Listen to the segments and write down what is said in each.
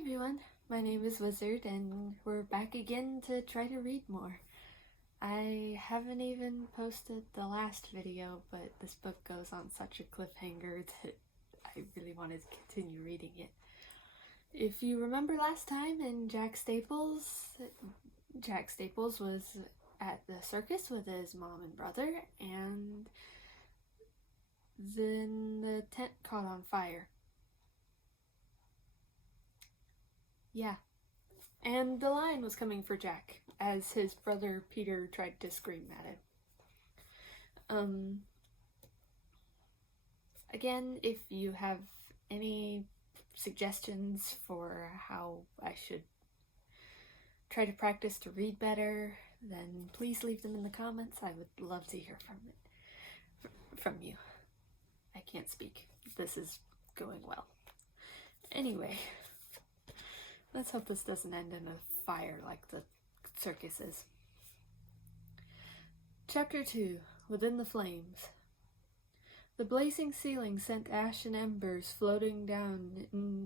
everyone, my name is Wizard and we're back again to try to read more. I haven't even posted the last video, but this book goes on such a cliffhanger that I really wanted to continue reading it. If you remember last time in Jack Staples was at the circus with his mom and brother, and then the tent caught on fire. Yeah. And the lion was coming for Jack as his brother Peter tried to scream at him. Again, if you have any suggestions for how I should try to practice to read better, then please leave them in the comments. I would love to hear from you. I can't speak. This is going well. Anyway, let's hope this doesn't end in a fire like the circus is. Chapter 2. Within the Flames. The blazing ceiling sent ash and embers floating down in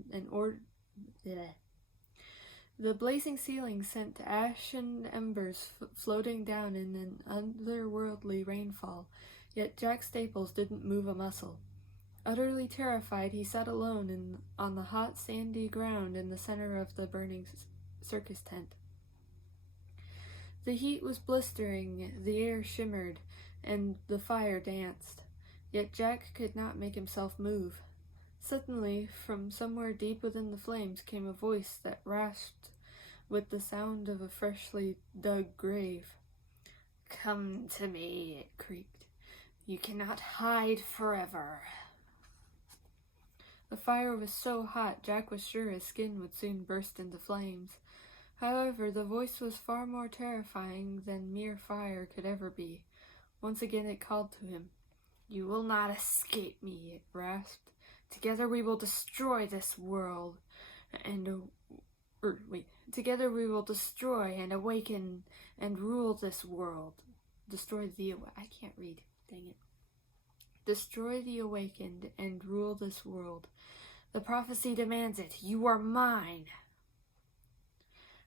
an otherworldly rainfall, yet Jack Staples didn't move a muscle. Utterly terrified, he sat alone on the hot, sandy ground in the center of the burning circus tent. The heat was blistering, the air shimmered, and the fire danced. Yet Jack could not make himself move. Suddenly, from somewhere deep within the flames came a voice that rasped with the sound of a freshly dug grave. "Come to me," it creaked. "You cannot hide forever." The fire was so hot, Jack was sure his skin would soon burst into flames. However, the voice was far more terrifying than mere fire could ever be. Once again it called to him. "You will not escape me," it rasped. "Together we will destroy this world, together we will destroy and awaken and rule this world. Destroy the awakened and rule this world. The prophecy demands it. You are mine."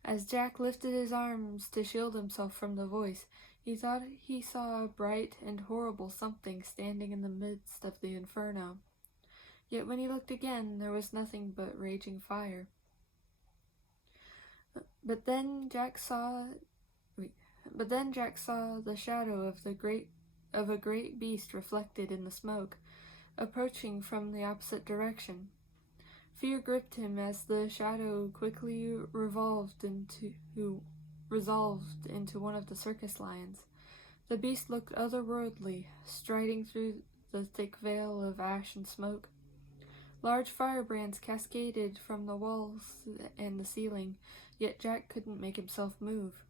As Jack lifted his arms to shield himself from the voice, he thought he saw a bright and horrible something standing in the midst of the inferno. Yet when he looked again, there was nothing but raging fire. But then Jack saw the shadow of a great beast reflected in the smoke, approaching from the opposite direction. Fear gripped him as the shadow quickly resolved into one of the circus lions. The beast looked otherworldly, striding through the thick veil of ash and smoke. Large firebrands cascaded from the walls and the ceiling, yet Jack couldn't make himself move.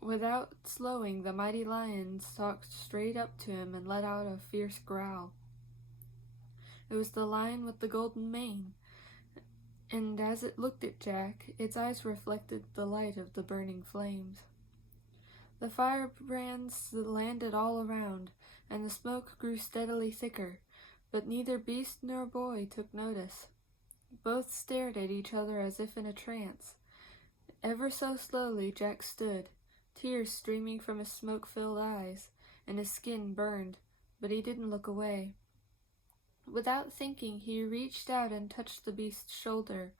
Without slowing, the mighty lion stalked straight up to him and let out a fierce growl. It was the lion with the golden mane, and as it looked at Jack, its eyes reflected the light of the burning flames. The firebrands landed all around, and the smoke grew steadily thicker, but neither beast nor boy took notice. Both stared at each other as if in a trance. Ever so slowly Jack stood, tears streaming from his smoke-filled eyes, and his skin burned, but he didn't look away. Without thinking, he reached out and touched the beast's shoulder,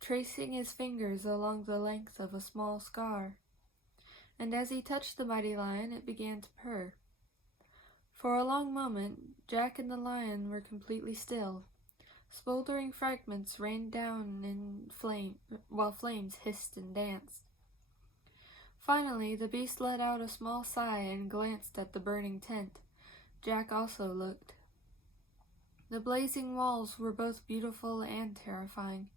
tracing his fingers along the length of a small scar. And as he touched the mighty lion, it began to purr. For a long moment, Jack and the lion were completely still. Smoldering fragments rained down while flames hissed and danced. Finally, the beast let out a small sigh and glanced at the burning tent. Jack also looked. The blazing walls were both beautiful and terrifying.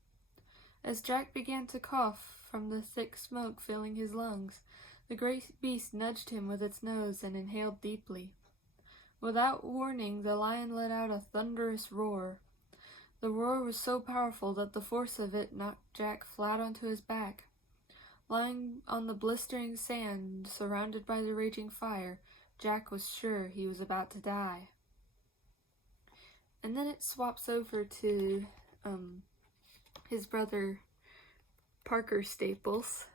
As Jack began to cough from the thick smoke filling his lungs, the great beast nudged him with its nose and inhaled deeply. Without warning, the lion let out a thunderous roar. The roar was so powerful that the force of it knocked Jack flat onto his back. Lying on the blistering sand, surrounded by the raging fire, Jack was sure he was about to die. And then it swaps over to his brother Parker Staples.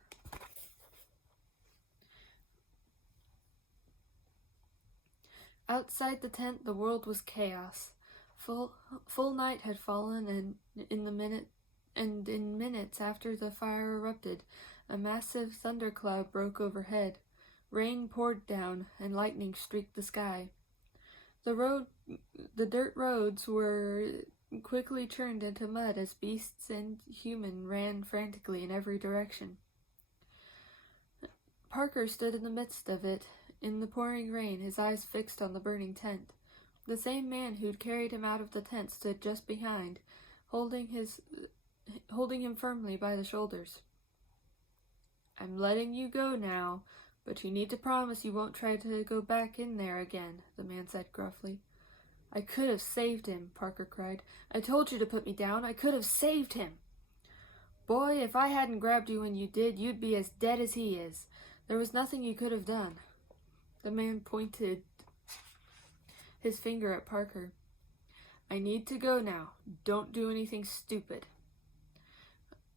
Outside the tent, the world was chaos. Full night had fallen, and in minutes after the fire erupted, a massive thundercloud broke overhead. Rain poured down, and lightning streaked the sky. The dirt roads were quickly churned into mud as beasts and human ran frantically in every direction. Parker stood in the midst of it, in the pouring rain, his eyes fixed on the burning tent. The same man who'd carried him out of the tent stood just behind, holding him firmly by the shoulders. "I'm letting you go now, but you need to promise you won't try to go back in there again," the man said gruffly. "I could have saved him," Parker cried. "I told you to put me down. I could have saved him." "Boy, if I hadn't grabbed you when you did, you'd be as dead as he is. There was nothing you could have done." The man pointed his finger at Parker. "I need to go now. Don't do anything stupid."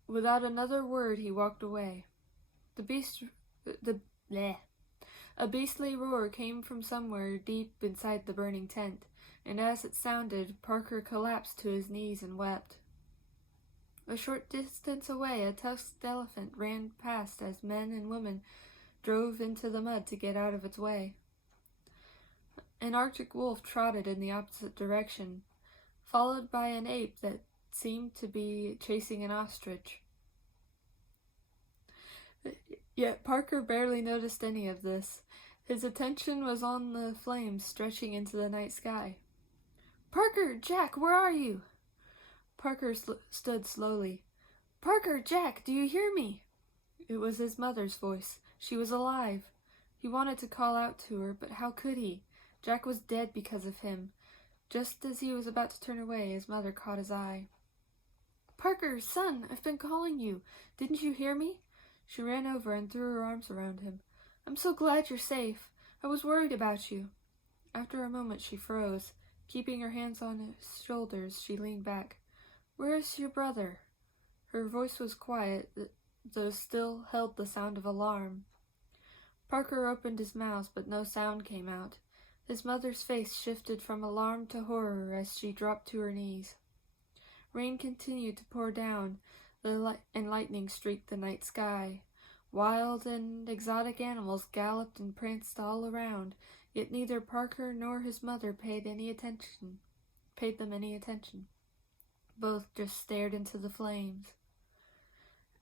Without another word, he walked away. A beastly roar came from somewhere deep inside the burning tent, and as it sounded, Parker collapsed to his knees and wept. A short distance away, a tusked elephant ran past as men and women drove into the mud to get out of its way. An Arctic wolf trotted in the opposite direction, followed by an ape that seemed to be chasing an ostrich. Yet Parker barely noticed any of this. His attention was on the flames stretching into the night sky. "Parker! Jack, where are you?" Parker stood slowly. "Parker! Jack, do you hear me?" It was his mother's voice. She was alive. He wanted to call out to her, but how could he? Jack was dead because of him. Just as he was about to turn away, his mother caught his eye. "Parker, son, I've been calling you. Didn't you hear me?" She ran over and threw her arms around him. "I'm so glad you're safe. I was worried about you." After a moment, she froze. Keeping her hands on his shoulders, she leaned back. "Where is your brother?" Her voice was quiet, though still held the sound of alarm. Parker opened his mouth, but no sound came out. His mother's face shifted from alarm to horror as she dropped to her knees. Rain continued to pour down, and lightning streaked the night sky. Wild and exotic animals galloped and pranced all around, yet neither Parker nor his mother paid them any attention. Both just stared into the flames.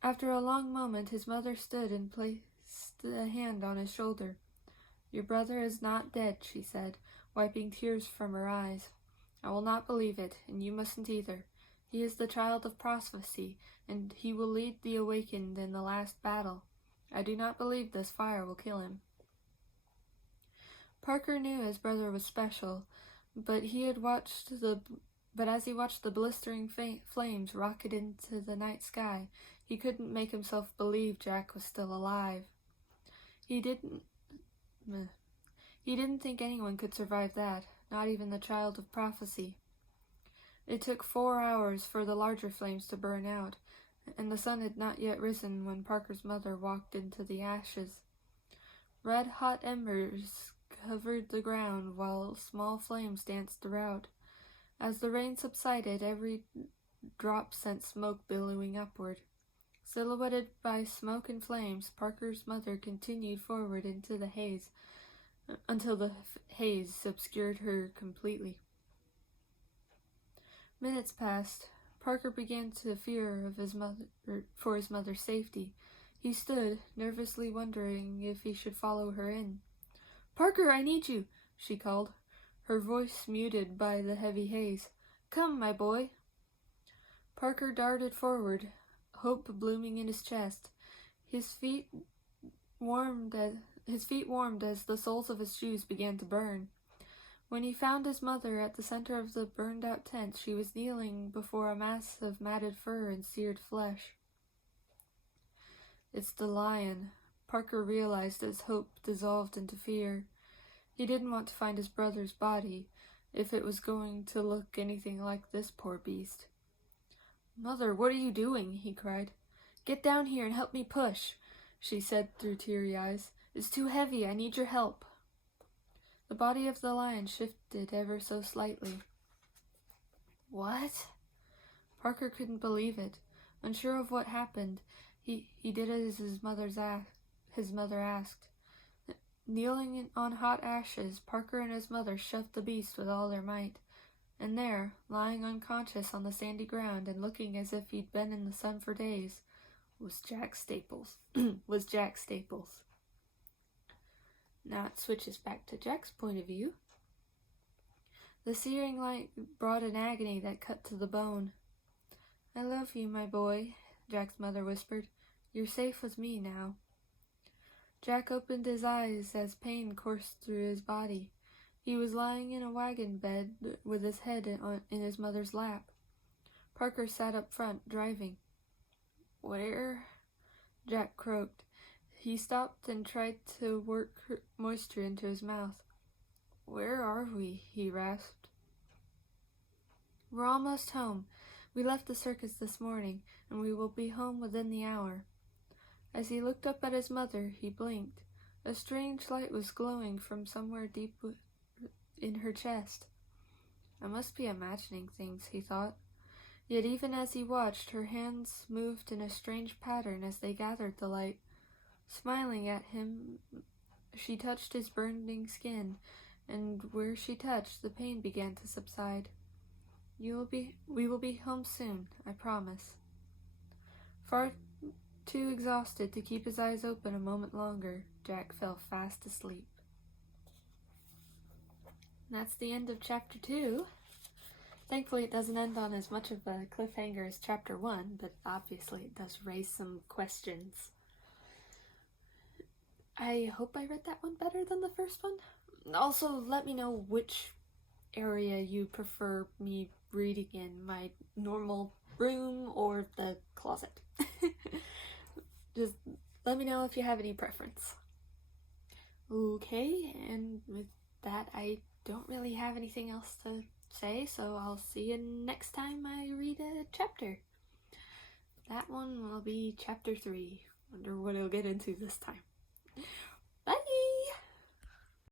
After a long moment, his mother stood and placed a hand on his shoulder. "Your brother is not dead," she said, wiping tears from her eyes. "I will not believe it, and you mustn't either. He is the child of prophecy, and he will lead the awakened in the last battle. I do not believe this fire will kill him." Parker knew his brother was special, but as he watched the blistering flames rocket into the night sky, he couldn't make himself believe Jack was still alive. He didn't think anyone could survive that, not even the child of prophecy. It took 4 hours for the larger flames to burn out, and the sun had not yet risen when Parker's mother walked into the ashes. Red-hot embers covered the ground while small flames danced throughout. As the rain subsided, every drop sent smoke billowing upward. Silhouetted by smoke and flames, Parker's mother continued forward into the haze until the haze obscured her completely. Minutes passed. Parker began to fear for his mother's safety. He stood, nervously wondering if he should follow her in. "Parker, I need you," she called, her voice muted by the heavy haze. "Come, my boy." Parker darted forward, hope blooming in his chest. His feet warmed as the soles of his shoes began to burn. When he found his mother at the center of the burned-out tent, she was kneeling before a mass of matted fur and seared flesh. "It's the lion," Parker realized as hope dissolved into fear. He didn't want to find his brother's body, if it was going to look anything like this poor beast. "Mother, what are you doing?" he cried. "Get down here and help me push," she said through teary eyes. "It's too heavy. I need your help." The body of the lion shifted ever so slightly. "What?" Parker couldn't believe it. Unsure of what happened, he did as his mother asked. Kneeling on hot ashes, Parker and his mother shoved the beast with all their might. And there, lying unconscious on the sandy ground and looking as if he'd been in the sun for days, was Jack Staples. Now it switches back to Jack's point of view. The searing light brought an agony that cut to the bone. "I love you, my boy," Jack's mother whispered. "You're safe with me now." Jack opened his eyes as pain coursed through his body. He was lying in a wagon bed with his head in his mother's lap. Parker sat up front, driving. "Where?" Jack croaked. He stopped and tried to work moisture into his mouth. "Where are we?" he rasped. "We're almost home. We left the circus this morning, and we will be home within the hour." As he looked up at his mother, he blinked. A strange light was glowing from somewhere deep in her chest. "I must be imagining things," he thought. Yet even as he watched, her hands moved in a strange pattern as they gathered the light. Smiling at him, she touched his burning skin, and where she touched, the pain began to subside. We will be home soon, I promise." Far too exhausted to keep his eyes open a moment longer, Jack fell fast asleep. That's the end of Chapter 2. Thankfully, it doesn't end on as much of a cliffhanger as Chapter 1, but obviously it does raise some questions. I hope I read that one better than the first one. Also, let me know which area you prefer me reading in, my normal room or the closet. Just let me know if you have any preference. Okay, and with that, I don't really have anything else to say, so I'll see you next time I read a chapter. That one will be Chapter 3. Wonder what it'll get into this time.